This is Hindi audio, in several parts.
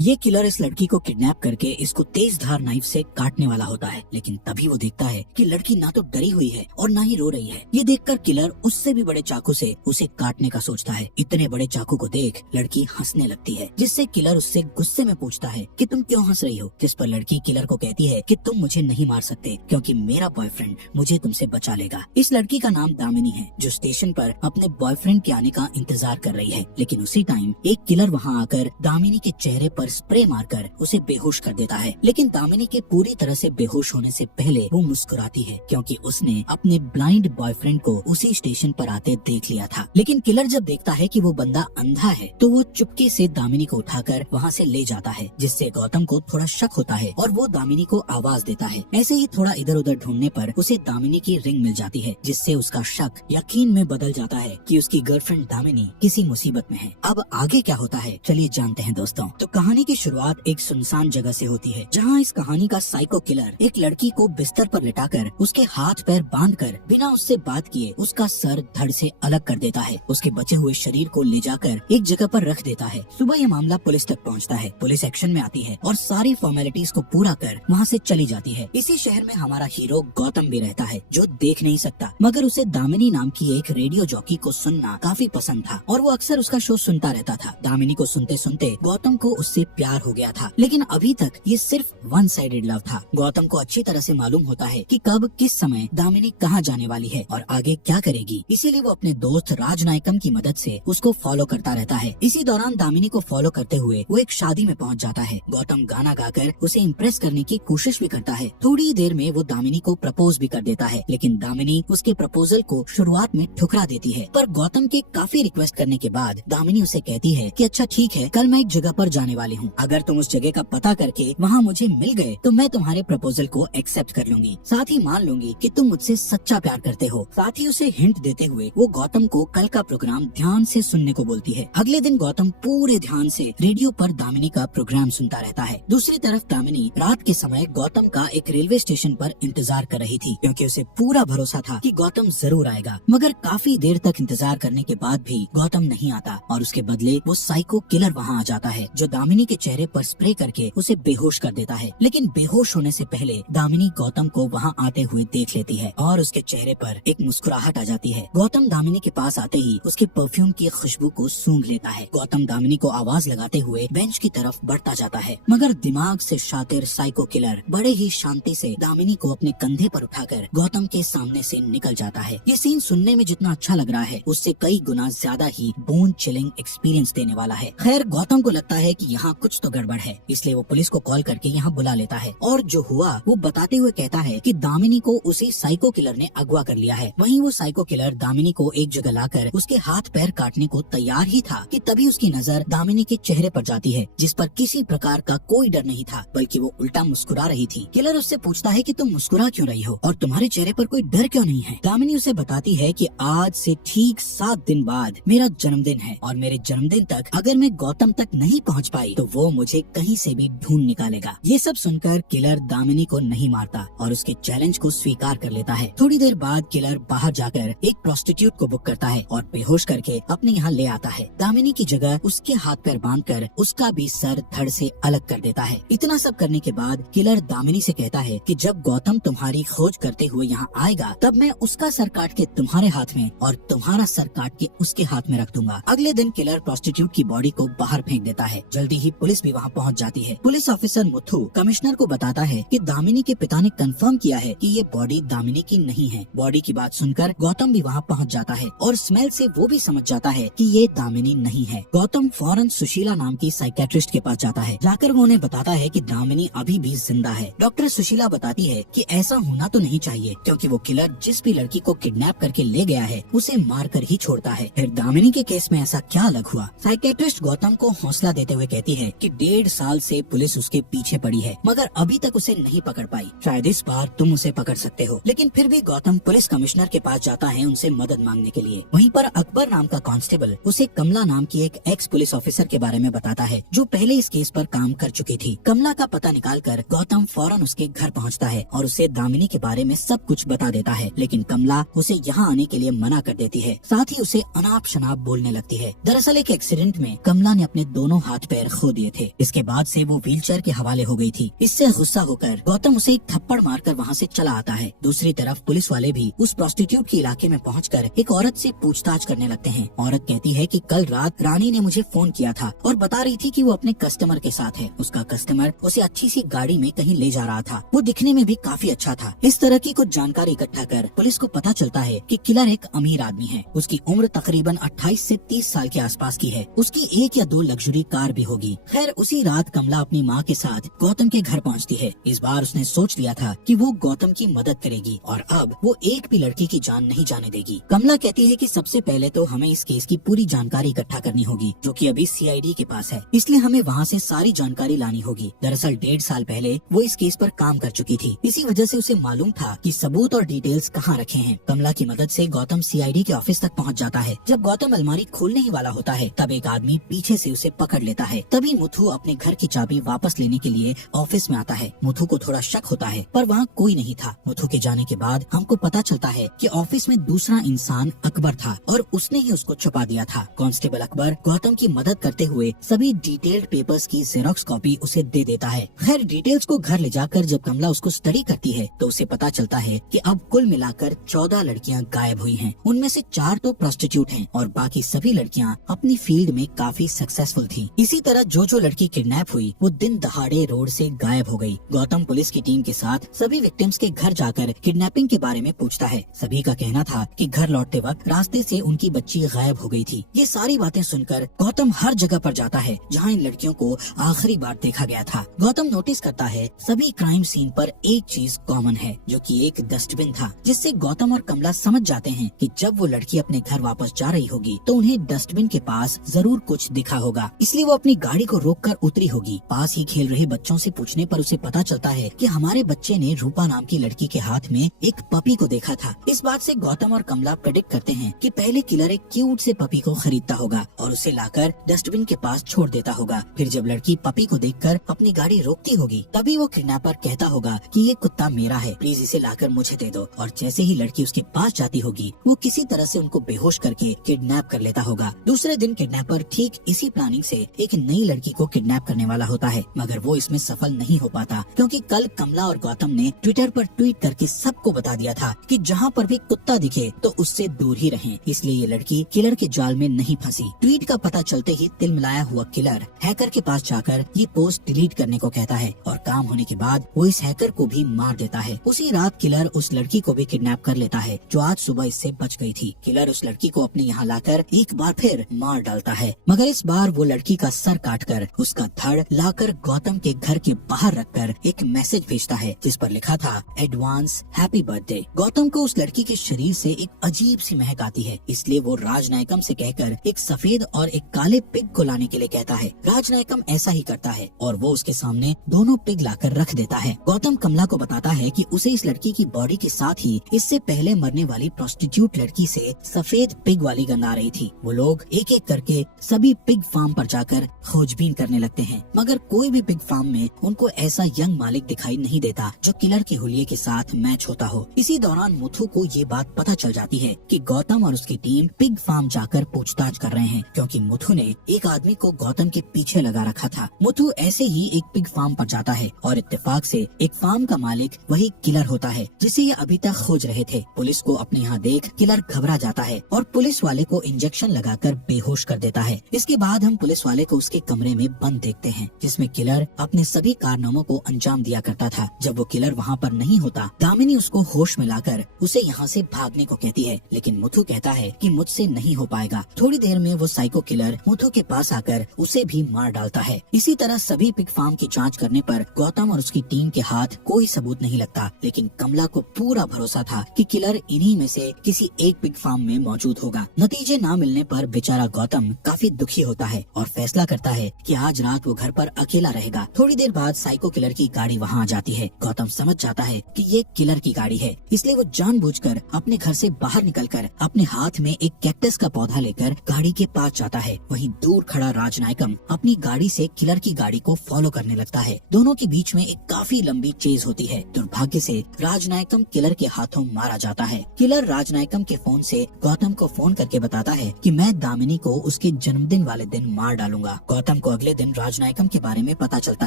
ये किलर इस लड़की को किडनैप करके इसको तेज धार नाइफ से काटने वाला होता है, लेकिन तभी वो देखता है कि लड़की ना तो डरी हुई है और ना ही रो रही है। ये देखकर किलर उससे भी बड़े चाकू से उसे काटने का सोचता है। इतने बड़े चाकू को देख लड़की हंसने लगती है, जिससे किलर उससे गुस्से में पूछता है कि तुम क्यों हंस रही हो। जिस पर लड़की किलर को कहती है कि तुम मुझे नहीं मार सकते क्योंकि मेरा बॉयफ्रेंड मुझे तुमसे बचा लेगा। इस लड़की का नाम दामिनी है, जो स्टेशन पर अपने बॉयफ्रेंड के आने का इंतजार कर रही है। लेकिन उसी टाइम एक किलर वहाँ आकर दामिनी के चेहरे पर स्प्रे मारकर उसे बेहोश कर देता है। लेकिन दामिनी के पूरी तरह से बेहोश होने से पहले वो मुस्कुराती है, क्योंकि उसने अपने ब्लाइंड बॉयफ्रेंड को उसी स्टेशन पर आते देख लिया था। लेकिन किलर जब देखता है कि वो बंदा अंधा है तो वो चुपके से दामिनी को उठाकर वहाँ से ले जाता है, जिससे गौतम को थोड़ा शक होता है और वो दामिनी को आवाज देता है। ऐसे ही थोड़ा इधर उधर ढूंढने पर उसे दामिनी की रिंग मिल जाती है, जिससे उसका शक यकीन में बदल जाता है कि उसकी गर्लफ्रेंड दामिनी किसी मुसीबत में है। अब आगे क्या होता है चलिए जानते हैं दोस्तों। तो कहानी की शुरुआत एक सुनसान जगह से होती है, जहाँ इस कहानी का साइको किलर एक लड़की को बिस्तर पर लिटाकर उसके हाथ पैर बांधकर बिना उससे बात किए उसका सर धड़ से अलग कर देता है। उसके बचे हुए शरीर को ले जाकर एक जगह पर रख देता है। सुबह यह मामला पुलिस तक पहुँचता है। पुलिस एक्शन में आती है और सारी फॉर्मेलिटीज को पूरा कर वहाँ से चली जाती है। इसी शहर में हमारा हीरो गौतम भी रहता है, जो देख नहीं सकता, मगर उसे दामिनी नाम की एक रेडियो जॉकी को सुनना काफी पसंद था और वो अक्सर उसका शो सुनता रहता था। दामिनी को सुनते सुनते गौतम को उससे प्यार हो गया था, लेकिन अभी तक ये सिर्फ वन साइडेड लव था। गौतम को अच्छी तरह से मालूम होता है कि कब किस समय दामिनी कहाँ जाने वाली है और आगे क्या करेगी, इसीलिए वो अपने दोस्त राजनायकम की मदद से उसको फॉलो करता रहता है। इसी दौरान दामिनी को फॉलो करते हुए वो एक शादी में पहुंच जाता है। गौतम गाना गाकर उसे इम्प्रेस करने की कोशिश भी करता है। थोड़ी देर में वो दामिनी को प्रपोज भी कर देता है, लेकिन दामिनी उसके प्रपोजल को शुरुआत में ठुकरा देती है। पर गौतम के काफी रिक्वेस्ट करने के बाद दामिनी उसे कहती है कि अच्छा ठीक है, कल मैं एक जगह पर जाने वाली हूँ, अगर तुम उस जगह का पता करके वहाँ मुझे मिल गए तो मैं तुम्हारे प्रपोजल को एक्सेप्ट कर लूंगी, साथ ही मान लूंगी कि तुम मुझसे सच्चा प्यार करते हो। साथ ही उसे हिंट देते हुए वो गौतम को कल का प्रोग्राम ध्यान से सुनने को बोलती है। अगले दिन गौतम पूरे ध्यान से रेडियो पर दामिनी का प्रोग्राम सुनता रहता है। दूसरी तरफ दामिनी रात के समय गौतम का एक रेलवे स्टेशन पर इंतजार कर रही थी, क्योंकि उसे पूरा भरोसा था कि गौतम जरूर आएगा। मगर काफी देर तक इंतजार करने के बाद भी गौतम नहीं आता और उसके बदले वो साइको किलर वहाँ आ जाता है, जो दामिनी के चेहरे पर स्प्रे करके उसे बेहोश कर देता है। लेकिन बेहोश होने से पहले दामिनी गौतम को वहाँ आते हुए देख लेती है और उसके चेहरे पर एक मुस्कुराहट आ जाती है। गौतम दामिनी के पास आते ही उसके परफ्यूम की खुशबू को सूंघ लेता है। गौतम दामिनी को आवाज लगाते हुए बेंच की तरफ बढ़ता जाता है, मगर दिमाग से शातिर साइको किलर बड़े ही शांति से दामिनी को अपने कंधे पर उठाकर गौतम के सामने से निकल जाता है। ये सीन सुनने में जितना अच्छा लग रहा है, उससे कई गुना ज्यादा ही बोन चिलिंग एक्सपीरियंस देने वाला है। खैर गौतम को लगता है कि यहाँ कुछ तो गड़बड़ है, इसलिए वो पुलिस को कॉल करके यहाँ बुला लेता है और जो हुआ वो बताते हुए कहता है कि दामिनी को उसी साइको किलर ने अगवा कर लिया है। वहीं वो साइको किलर दामिनी को एक जगह लाकर उसके हाथ पैर काटने को तैयार ही था कि तभी उसकी नजर दामिनी के चेहरे पर जाती है, जिस पर किसी प्रकार का कोई डर नहीं था, बल्कि वो उल्टा मुस्कुरा रही थी। किलर उससे पूछता है कि तुम मुस्कुरा क्यों रही हो और तुम्हारे चेहरे पर कोई डर क्यों नहीं है। दामिनी उसे बताती है कि आज से ठीक 7 दिन बाद मेरा जन्मदिन है और मेरे जन्मदिन तक अगर मैं गौतम तक नहीं पहुंच पाई तो वो मुझे कहीं से भी ढूंढ निकालेगा। ये सब सुनकर किलर दामिनी को नहीं मारता और उसके चैलेंज को स्वीकार कर लेता है। थोड़ी देर बाद किलर बाहर जाकर एक प्रोस्टिट्यूट को बुक करता है और बेहोश करके अपने यहाँ ले आता है। दामिनी की जगह उसके हाथ पैर बांधकर उसका भी सर धड़ से अलग कर देता है। इतना सब करने के बाद किलर दामिनी से कहता है कि जब गौतम तुम्हारी खोज करते हुए यहाँ आएगा तब मैं उसका सर काट के तुम्हारे हाथ में और तुम्हारा सर काट के उसके हाथ में रख दूंगा। अगले दिन किलर प्रोस्टिट्यूट की बॉडी को बाहर फेंक देता है। जल्दी ही पुलिस भी वहाँ पहुँच जाती है। पुलिस ऑफिसर मुथु कमिश्नर को बताता है कि दामिनी के पिता ने कंफर्म किया है कि ये बॉडी दामिनी की नहीं है। बॉडी की बात सुनकर गौतम भी वहाँ पहुँच जाता है और स्मेल से वो भी समझ जाता है कि ये दामिनी नहीं है। गौतम फौरन सुशीला नाम की साइकेट्रिस्ट के पास जाता है। जाकर वो उन्हें बताता है कि दामिनी अभी भी जिंदा है। डॉक्टर सुशीला बताती है कि ऐसा होना तो नहीं चाहिए, क्योंकि वो किलर जिस भी लड़की को किडनैप करके ले गया है उसे मार कर ही छोड़ता है। फिर दामिनी के केस में ऐसा क्या अलग हुआ। साइकेट्रिस्ट गौतम को हौसला देते हुए कहती है कि 1.5 साल से पुलिस उसके पीछे पड़ी है, मगर अभी तक उसे नहीं पकड़ पाई। शायद इस बार तुम उसे पकड़ सकते हो। लेकिन फिर भी गौतम पुलिस कमिश्नर के पास जाता है उनसे मदद मांगने के लिए। वहीं पर अकबर नाम का कांस्टेबल उसे कमला नाम की एक एक्स पुलिस ऑफिसर के बारे में बताता है, जो पहले इस केस पर काम कर चुकी थी। कमला का पता निकालकर गौतम फौरन उसके घर पहुंचता है और उसे दामिनी के बारे में सब कुछ बता देता है। लेकिन कमला उसे यहाँ आने के लिए मना कर देती है, साथ ही उसे अनाप शनाप बोलने लगती है। दरअसल एक एक्सीडेंट में कमला ने अपने दोनों हाथ पैर खो खो दिए थे। इसके बाद से वो व्हीलचेयर के हवाले हो गई थी। इससे गुस्सा होकर गौतम उसे एक थप्पड़ मारकर वहाँ से चला आता है। दूसरी तरफ पुलिस वाले भी उस प्रोस्टिट्यूट के इलाके में पहुंचकर एक औरत से पूछताछ करने लगते हैं। औरत कहती है कि कल रात रानी ने मुझे फोन किया था और बता रही थी कि वो अपने कस्टमर के साथ है। उसका कस्टमर उसे अच्छी सी गाड़ी में कहीं ले जा रहा था। वो दिखने में भी काफी अच्छा था। इस तरह की कुछ जानकारी इकट्ठा कर पुलिस को पता चलता है कि किलर एक अमीर आदमी है। उसकी उम्र तकरीबन 28 से 30 साल के आसपास की है। उसकी 1 या 2 लग्जरी कार भी होगी। खैर उसी रात कमला अपनी माँ के साथ गौतम के घर पहुँचती है। इस बार उसने सोच लिया था कि वो गौतम की मदद करेगी और अब वो एक भी लड़की की जान नहीं जाने देगी। कमला कहती है कि सबसे पहले तो हमें इस केस की पूरी जानकारी इकट्ठा करनी होगी, जो कि अभी सीआईडी के पास है। इसलिए हमें वहाँ से सारी जानकारी लानी होगी। दरअसल 1.5 साल पहले वो इस केस पर काम कर चुकी थी। इसी वजह से उसे मालूम था कि सबूत और डिटेल्स कहाँ रखे हैं। कमला की मदद से गौतम सीआईडी के ऑफिस तक पहुँच जाता है। जब गौतम अलमारी खोलने ही वाला होता है तब एक आदमी पीछे से उसे पकड़ लेता है। तभी मुथु अपने घर की चाबी वापस लेने के लिए ऑफिस में आता है। मुथु को थोड़ा शक होता है पर वहाँ कोई नहीं था। मुथु के जाने के बाद हमको पता चलता है कि ऑफिस में दूसरा इंसान अकबर था और उसने ही उसको छुपा दिया था। कांस्टेबल अकबर गौतम की मदद करते हुए सभी डिटेल्ड पेपर्स की जेरोक्स कॉपी उसे दे देता है। खैर डिटेल्स को घर ले जाकर जब कमला उसको स्टडी करती है तो उसे पता चलता है कि अब कुल मिलाकर 14 लड़कियां गायब हुई हैं। उनमें से 4 तो प्रोस्टिट्यूट हैं और बाकी सभी लड़कियां अपनी फील्ड में काफी सक्सेसफुल थी। इसी तरह जो लड़की किडनैप हुई वो दिन दहाड़े रोड से गायब हो गई। गौतम पुलिस की टीम के साथ सभी विक्टिम्स के घर जाकर किडनैपिंग के बारे में पूछता है। सभी का कहना था कि घर लौटते वक्त रास्ते से उनकी बच्ची गायब हो गई थी। ये सारी बातें सुनकर गौतम हर जगह पर जाता है जहाँ इन लड़कियों को आखिरी बार देखा गया था। गौतम नोटिस करता है सभी क्राइम सीन पर एक चीज कॉमन है, जो कि एक डस्टबिन था, जिससे गौतम और कमला समझ जाते हैं कि जब वो लड़की अपने घर वापस जा रही होगी तो उन्हें डस्टबिन के पास जरूर कुछ दिखा होगा। इसलिए वो अपनी गाड़ी को रोककर उतरी होगी। पास ही खेल रहे बच्चों से पूछने पर उसे पता चलता है कि हमारे बच्चे ने रूपा नाम की लड़की के हाथ में एक पपी को देखा था। इस बात से गौतम और कमला प्रेडिक्ट करते हैं कि पहले किलर एक क्यूट से पपी को खरीदता होगा और उसे लाकर डस्टबिन के पास छोड़ देता होगा। फिर जब लड़की पपी को देखकर अपनी गाड़ी रोकती होगी तभी वो किडनैपर कहता होगा कि ये कुत्ता मेरा है, प्लीज इसे लाकर मुझे दे दो। और जैसे ही लड़की उसके पास जाती होगी वो किसी तरह से उनको बेहोश करके किडनैप कर लेता होगा। दूसरे दिन किडनैपर ठीक इसी प्लानिंग से एक नई लड़की को किडनैप करने वाला होता है, मगर वो इसमें सफल नहीं हो पाता क्योंकि कल कमला और गौतम ने ट्विटर पर ट्वीट करके सबको बता दिया था कि जहाँ पर भी कुत्ता दिखे तो उससे दूर ही रहें। इसलिए ये लड़की किलर के जाल में नहीं फंसी। ट्वीट का पता चलते ही तिलमिलाया हुआ किलर हैकर के पास जाकर ये पोस्ट डिलीट करने को कहता है और काम होने के बाद वो इस हैकर को भी मार देता है। उसी रात किलर उस लड़की को भी किडनैप कर लेता है जो आज सुबह इससे बच गई थी। किलर उस लड़की को अपने यहाँ लाकर एक बार फिर मार डालता है, मगर इस बार वो लड़की का सर काटकर उसका धड़ लाकर गौतम के घर के बाहर रखकर एक मैसेज भेजता है जिस पर लिखा था एडवांस हैप्पी बर्थडे। गौतम को उस लड़की के शरीर से एक अजीब सी महक आती है, इसलिए वो राजनायकम से कहकर एक सफेद और एक काले पिग को लाने के लिए कहता है। राजनायकम ऐसा ही करता है और वो उसके सामने दोनों पिग लाकर रख देता है। गौतम कमला को बताता है कि उसे इस लड़की की बॉडी के साथ ही इससे पहले मरने वाली प्रोस्टिट्यूट लड़की से सफेद पिग वाली गंध आ रही थी। वो लोग एक एक करके सभी पिग फार्म पर जाकर खोजबीन करने लगते हैं, मगर कोई भी पिग फार्म में उनको ऐसा यंग मालिक दिखाई नहीं देता जो किलर के हुलिये के साथ मैच होता हो। इसी दौरान मुथु को ये बात पता चल जाती है कि गौतम और उसकी टीम पिग फार्म जाकर पूछताछ कर रहे हैं, क्योंकि मुथु ने एक आदमी को गौतम के पीछे लगा रखा था। मुथु ऐसे ही एक पिग फार्म पर जाता है और इत्तेफाक से एक फार्म का मालिक वही किलर होता है जिसे ये अभी तक खोज रहे थे। पुलिस को अपने यहाँ देख किलर घबरा जाता है और पुलिस वाले को इंजेक्शन लगाकर बेहोश कर देता है। इसके बाद हम पुलिस वाले को उसके कमरे में बंद देखते हैं जिसमें किलर अपने सभी कारनामों को अंजाम दिया करता था। जब वो किलर वहाँ पर नहीं होता, दामिनी उसको होश में लाकर उसे यहाँ से भागने को कहती है, लेकिन मुथु कहता है कि मुझसे नहीं हो पाएगा। थोड़ी देर में वो साइको किलर मुथु के पास आकर उसे भी मार डालता है। इसी तरह सभी पिग फार्म की जांच करने पर गौतम और उसकी टीम के हाथ कोई सबूत नहीं लगता, लेकिन कमला को पूरा भरोसा था कि किलर इन्हीं में से किसी एक पिग फार्म में मौजूद होगा। नतीजे ना मिलने पर बेचारा गौतम काफी दुखी होता है और फैसला करता है कि आज रात वो घर पर अकेला रहेगा। थोड़ी देर बाद साइको किलर की गाड़ी वहाँ आ जाती है। गौतम समझ जाता है कि ये किलर की गाड़ी है, इसलिए वो जानबूझकर अपने घर से बाहर निकलकर अपने हाथ में एक कैक्टस का पौधा लेकर गाड़ी के पास जाता है। वहीं दूर खड़ा राजनायकम अपनी गाड़ी से किलर की गाड़ी को फॉलो करने लगता है। दोनों के बीच में एक काफी लंबी चेज होती है। दुर्भाग्य से राजनायकम किलर के हाथों मारा जाता है। किलर राजनायकम के फोन से गौतम को फोन करके बताता है कि मैं दामिनी को उसके जन्मदिन वाले दिन मार डालूंगा। गौतम गौतम को अगले दिन राजनायकम के बारे में पता चलता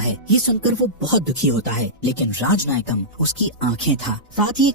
है। ये सुनकर वो बहुत दुखी होता है, लेकिन राजनायकम उसकी आंखें था। साथ ही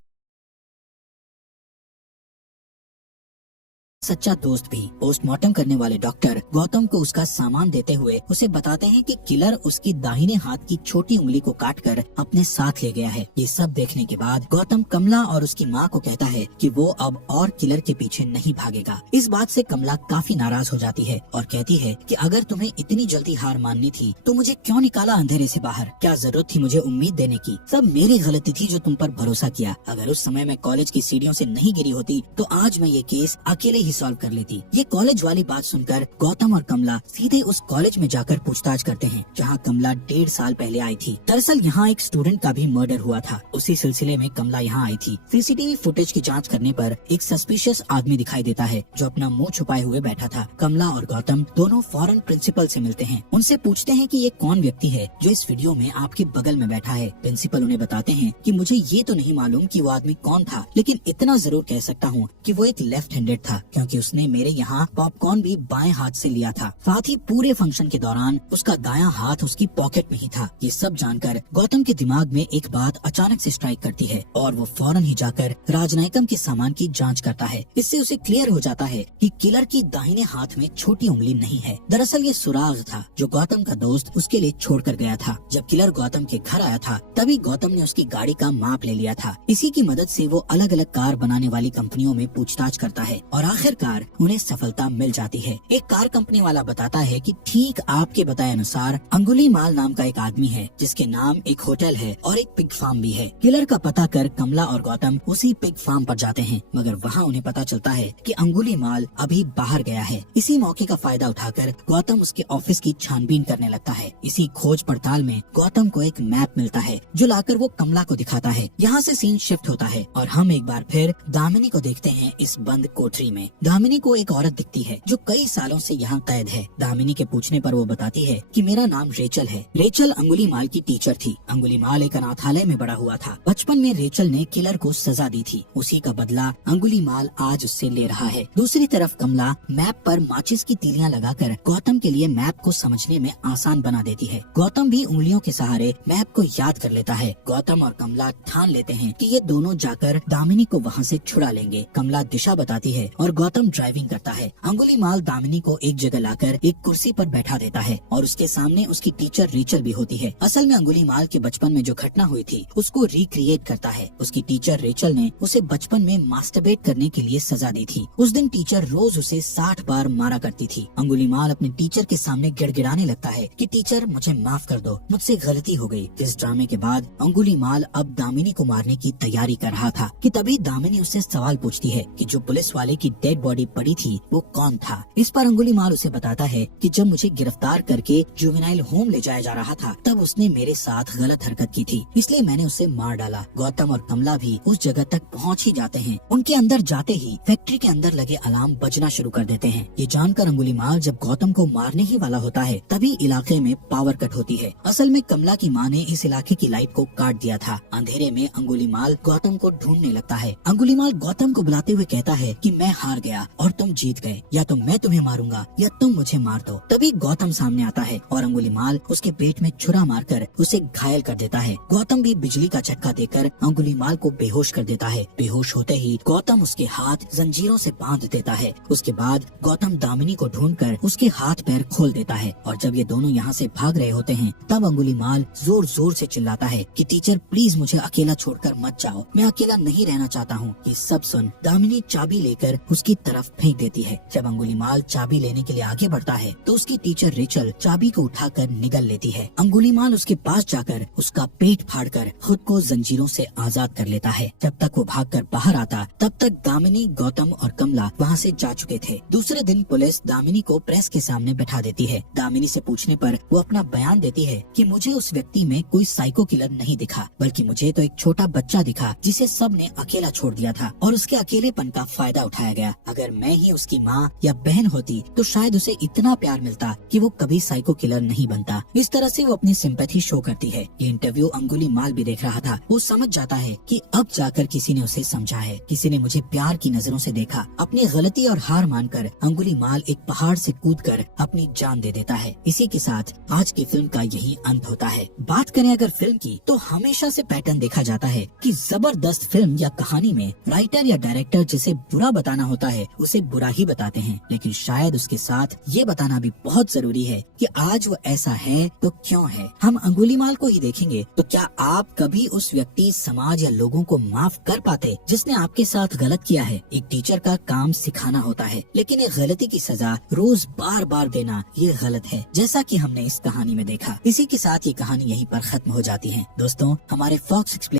सच्चा दोस्त भी। पोस्टमार्टम करने वाले डॉक्टर गौतम को उसका सामान देते हुए उसे बताते हैं कि किलर उसकी दाहिने हाथ की छोटी उंगली को काटकर अपने साथ ले गया है। ये सब देखने के बाद गौतम कमला और उसकी माँ को कहता है कि वो अब और किलर के पीछे नहीं भागेगा। इस बात से कमला काफी नाराज हो जाती है और कहती है कि अगर तुम्हें इतनी जल्दी हार माननी थी तो मुझे क्यों निकाला अंधेरे से बाहर? क्या जरूरत थी मुझे उम्मीद देने की? सब मेरी गलती थी जो तुम पर भरोसा किया। अगर उस समय मैं कॉलेज की सीढ़ियों से नहीं गिरी होती तो आज मैं ये केस अकेले ही सॉल्व कर लेती। ये कॉलेज वाली बात सुनकर गौतम और कमला सीधे उस कॉलेज में जाकर पूछताछ करते हैं जहाँ कमला 1.5 साल पहले आई थी। दरअसल यहाँ एक स्टूडेंट का भी मर्डर हुआ था। उसी सिलसिले में कमला यहाँ आई थी। सीसीटीवी फुटेज की जांच करने पर एक सस्पिशियस आदमी दिखाई देता है जो अपना मुंह छुपाए हुए बैठा था। कमला और गौतम दोनों फौरन प्रिंसिपल से मिलते हैं। उनसे पूछते हैं कि ये कौन व्यक्ति है जो इस वीडियो में आपके बगल में बैठा है। प्रिंसिपल उन्हें बताते हैं कि मुझे ये तो नहीं मालूम कि वो आदमी कौन था, लेकिन इतना जरूर कह सकता हूँ कि वो एक लेफ्ट हैंडेड था, क्योंकि उसने मेरे यहाँ पॉपकॉर्न भी बाएं हाथ से लिया था। साथ ही पूरे फंक्शन के दौरान उसका दायां हाथ उसकी पॉकेट में ही था। ये सब जानकर गौतम के दिमाग में एक बात अचानक से स्ट्राइक करती है और वो फौरन ही जाकर राजनायकम के सामान की जांच करता है। इससे उसे क्लियर हो जाता है कि किलर की दाहिने हाथ में छोटी उंगली नहीं है। दरअसल ये सुराग था जो गौतम का दोस्त उसके लिए छोड़ कर गया था। जब किलर गौतम के घर आया था तभी गौतम ने उसकी गाड़ी का माप ले लिया था। इसी की मदद से वो अलग अलग कार बनाने वाली कंपनियों में पूछताछ करता है और आखिरकार उन्हें सफलता मिल जाती है। एक कार कंपनी वाला बताता है कि ठीक आपके बताए अनुसार अंगुलीमाल नाम का एक आदमी है जिसके नाम एक होटल है और एक पिग फार्म भी है। किलर का पता कर कमला और गौतम उसी पिग फार्म पर जाते हैं, मगर वहाँ उन्हें पता चलता है कि अंगुलीमाल अभी बाहर गया है। इसी मौके का फायदा उठाकर गौतम उसके ऑफिस की छानबीन करने लगता है। इसी खोज पड़ताल में गौतम को एक मैप मिलता है जो लाकर वो कमला को दिखाता है। यहाँ से सीन शिफ्ट होता है और हम एक बार फिर दामिनी को देखते हैं इस बंद कोठरी में। दामिनी को एक औरत दिखती है जो कई सालों से यहाँ कैद है। दामिनी के पूछने पर वो बताती है कि मेरा नाम रेचल है। रेचल अंगुलीमाल की टीचर थी। अंगुलीमाल एक अनाथालय में बड़ा हुआ था। बचपन में रेचल ने किलर को सजा दी थी, उसी का बदला अंगुलीमाल आज उससे ले रहा है। दूसरी तरफ कमला मैप पर माचिस की तीलियां लगाकर गौतम के लिए मैप को समझने में आसान बना देती है। गौतम भी उंगलियों के सहारे मैप को याद कर लेता है। गौतम और कमला ठान लेते हैं कि ये दोनों जाकर दामिनी को वहाँ से छुड़ा लेंगे। कमला दिशा बताती है और गौतम ड्राइविंग करता है। अंगुलीमाल दामिनी को एक जगह लाकर एक कुर्सी पर बैठा देता है और उसके सामने उसकी टीचर रेचल भी होती है। असल में अंगुलीमाल के बचपन में जो घटना हुई थी उसको रिक्रिएट करता है। उसकी टीचर रेचल ने उसे बचपन में मास्टरबेट करने के लिए सजा दी थी। उस दिन टीचर रोज उसे 60 बार मारा करती थी। अंगुलीमाल अपने टीचर के सामने गिड़गिड़ाने लगता है कि टीचर मुझे माफ कर दो, मुझसे गलती हो गई। इस ड्रामे के बाद अंगुलीमाल अब दामिनी को मारने की तैयारी कर रहा था कि तभी दामिनी उससे सवाल पूछती है कि जो पुलिस वाले की डेड बॉडी पड़ी थी वो कौन था। इस पर अंगुलीमाल उसे बताता है कि जब मुझे गिरफ्तार करके जुवेनाइल होम ले जाया जा रहा था तब उसने मेरे साथ गलत हरकत की थी, इसलिए मैंने उसे मार डाला। गौतम और कमला भी उस जगह तक पहुंच ही जाते हैं। उनके अंदर जाते ही फैक्ट्री के अंदर लगे अलार्म बजना शुरू कर देते हैं। ये जानकर अंगुलीमाल जब गौतम को मारने ही वाला होता है तभी इलाके में पावर कट होती है। असल में कमला की माँ ने इस इलाके की लाइट को काट दिया था। अंधेरे में अंगुलीमाल गौतम को ढूंढने लगता है। अंगुलीमाल गौतम को बुलाते हुए कहता है कि मैं हार गया और तुम जीत गए, या तो मैं तुम्हें मारूंगा या तुम मुझे मार दो। तभी गौतम सामने आता है और अंगुलीमाल उसके पेट में छुरा मारकर उसे घायल कर देता है। गौतम भी बिजली का झटका देकर अंगुलीमाल को बेहोश कर देता है। बेहोश होते ही गौतम उसके हाथ जंजीरों से बांध देता है। उसके बाद गौतम दामिनी को ढूंढकर उसके हाथ पैर खोल देता है और जब ये दोनों यहाँ से भाग रहे होते हैं तब अंगुलीमाल जोर जोर से चिल्लाता है कि टीचर प्लीज मुझे अकेला छोड़कर मत जाओ, मैं अकेला नहीं रहना चाहता हूँ। ये सब सुन दामिनी चाबी लेकर उसकी तरफ फेंक देती है। जब अंगुलीमाल चाबी लेने के लिए आगे बढ़ता है तो उसकी टीचर रेचल चाबी को उठाकर निगल लेती है। अंगुलीमाल उसके पास जाकर उसका पेट फाड़कर खुद को जंजीरों से आजाद कर लेता है। जब तक वो भागकर बाहर आता तब तक दामिनी, गौतम और कमला वहाँ से जा चुके थे। दूसरे दिन पुलिस दामिनी को प्रेस के सामने बैठा देती है। दामिनी से पूछने पर वो अपना बयान देती है कि मुझे उस व्यक्ति में कोई साइको किलर नहीं दिखा, बल्कि मुझे तो एक छोटा बच्चा दिखा जिसे सब ने अकेला छोड़ दिया था और उसके अकेलेपन का फायदा उठाया गया। अगर मैं ही उसकी माँ या बहन होती तो शायद उसे इतना प्यार मिलता कि वो कभी साइको किलर नहीं बनता। इस तरह से वो अपनी सिंपैथी शो करती है। ये इंटरव्यू अंगुलीमाल भी देख रहा था। वो समझ जाता है कि अब जाकर किसी ने उसे समझा है, किसी ने मुझे प्यार की नजरों से देखा। अपनी गलती और हार मानकर अंगुलीमाल एक पहाड़ से कूदकर अपनी जान दे देता है। इसी के साथ आज की फिल्म का यही अंत होता है। बात करें अगर फिल्म की, तो हमेशा से पैटर्न देखा जाता है कि जबरदस्त फिल्म या कहानी में राइटर या डायरेक्टर जिसे बुरा बताना होता है उसे बुरा ही बताते हैं, लेकिन शायद उसके साथ ये बताना भी बहुत जरूरी है कि आज वो ऐसा है तो क्यों है। हम अंगुलीमाल को ही देखेंगे तो क्या आप कभी उस व्यक्ति, समाज या लोगों को माफ कर पाते जिसने आपके साथ गलत किया है। एक टीचर का काम सिखाना होता है, लेकिन एक गलती की सजा रोज बार बार देना ये गलत है, जैसा कि हमने इस कहानी में देखा। इसी के साथ ये कहानी यहीं पर खत्म हो जाती है। दोस्तों, हमारे फॉक्स एक्सप्लेन